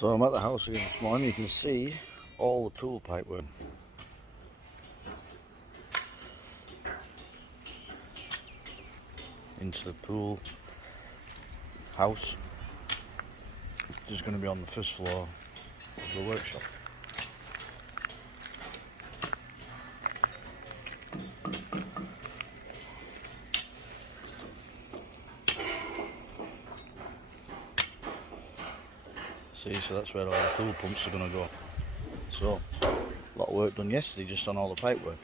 So I'm at the house again this morning. You can see all the pool pipe work into the pool house. It's just going to be on the first floor of the workshop. See, so that's where all the pool pumps are going to go. So, a lot of work done yesterday just on all the pipe work.